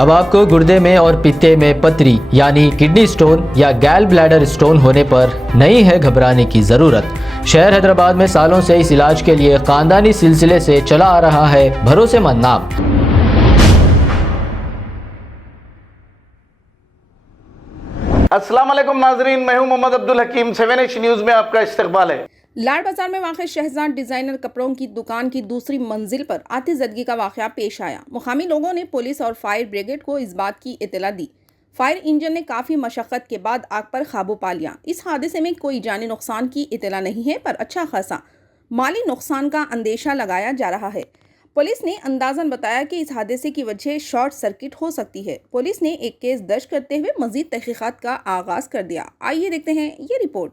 अब आपको गुर्दे में और पित्ते में पथरी यानी किडनी स्टोन या गैल ब्लैडर स्टोन होने पर नहीं है घबराने की ज़रूरत। शहर हैदराबाद में सालों से इस इलाज के लिए खानदानी सिलसिले से चला आ रहा है भरोसेमंद नाम। अस्सलाम वालेकुम नाजरीन, मैं हूं मोहम्मद अब्दुल हकीम। 7H न्यूज़ में आपका इस्तकबाल है। लाड बाजार में वाक़ शहजाद डिज़ाइनर कपड़ों की दुकान की दूसरी मंजिल पर आतिशज़दगी का वाक़या पेश आया। मुकामी लोगों ने पुलिस और फायर ब्रिगेड को इस बात की इत्तला दी। फायर इंजन ने काफ़ी मशक्क़त के बाद आग पर काबू पा लिया। इस हादसे में कोई जानी नुकसान की इत्तला नहीं है, पर अच्छा खासा माली नुकसान का अंदेशा लगाया जा रहा है। पुलिस ने अंदाज़न बताया कि इस हादसे की वजह शॉर्ट सर्किट हो सकती है। पुलिस ने एक केस दर्ज करते हुए मज़ीद तहक़ीक़ात का आगाज़ कर दिया। आइए देखते हैं ये रिपोर्ट।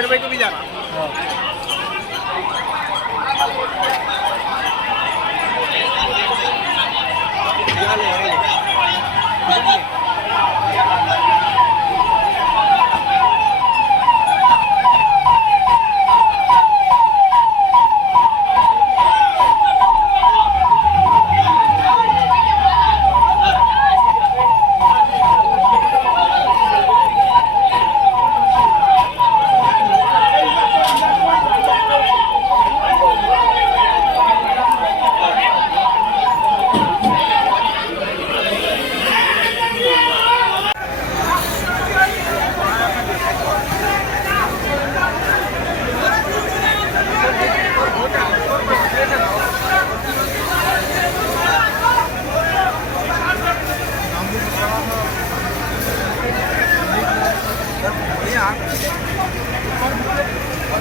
भाई को भी जाना।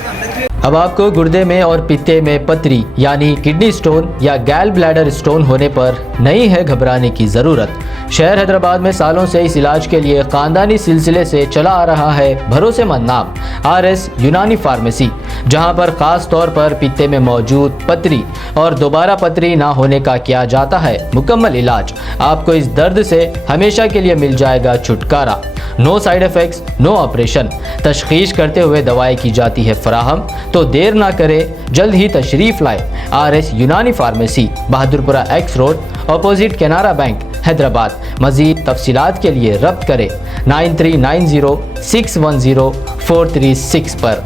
अब आपको गुर्दे में और पित्ते में पथरी यानी किडनी स्टोन या गैल ब्लैडर स्टोन होने पर नहीं है घबराने की ज़रूरत। शहर हैदराबाद में सालों से इस इलाज के लिए ख़ानदानी सिलसिले से चला आ रहा है भरोसेमंद नाम RS यूनानी फार्मेसी, जहां पर ख़ास तौर पर पित्ते में मौजूद पथरी और दोबारा पथरी ना होने का किया जाता है मुकम्मल इलाज। आपको इस दर्द से हमेशा के लिए मिल जाएगा छुटकारा। No side effects, no operation. तशखीस करते हुए दवाएं की जाती है फराहम। तो देर ना करें, जल्द ही तशरीफ़ लाए RS यूनानी pharmacy, Bahadurpura X road, opposite Canara bank, Hyderabad. मज़ीद तफसीलात के लिए रब्त करें 9390610436 पर।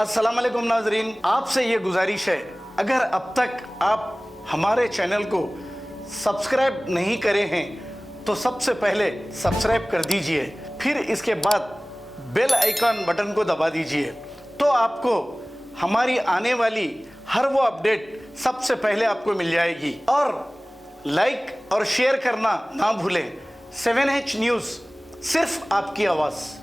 अस्सलाम वालेकुम नाजरीन, आपसे ये गुजारिश है, अगर अब तक आप हमारे चैनल को सब्सक्राइब नहीं करे हैं तो सबसे पहले सब्सक्राइब कर दीजिए, फिर इसके बाद बेल आइकन बटन को दबा दीजिए, तो आपको हमारी आने वाली हर वो अपडेट सबसे पहले आपको मिल जाएगी। और लाइक और शेयर करना ना भूलें। 7H न्यूज़, सिर्फ आपकी आवाज़।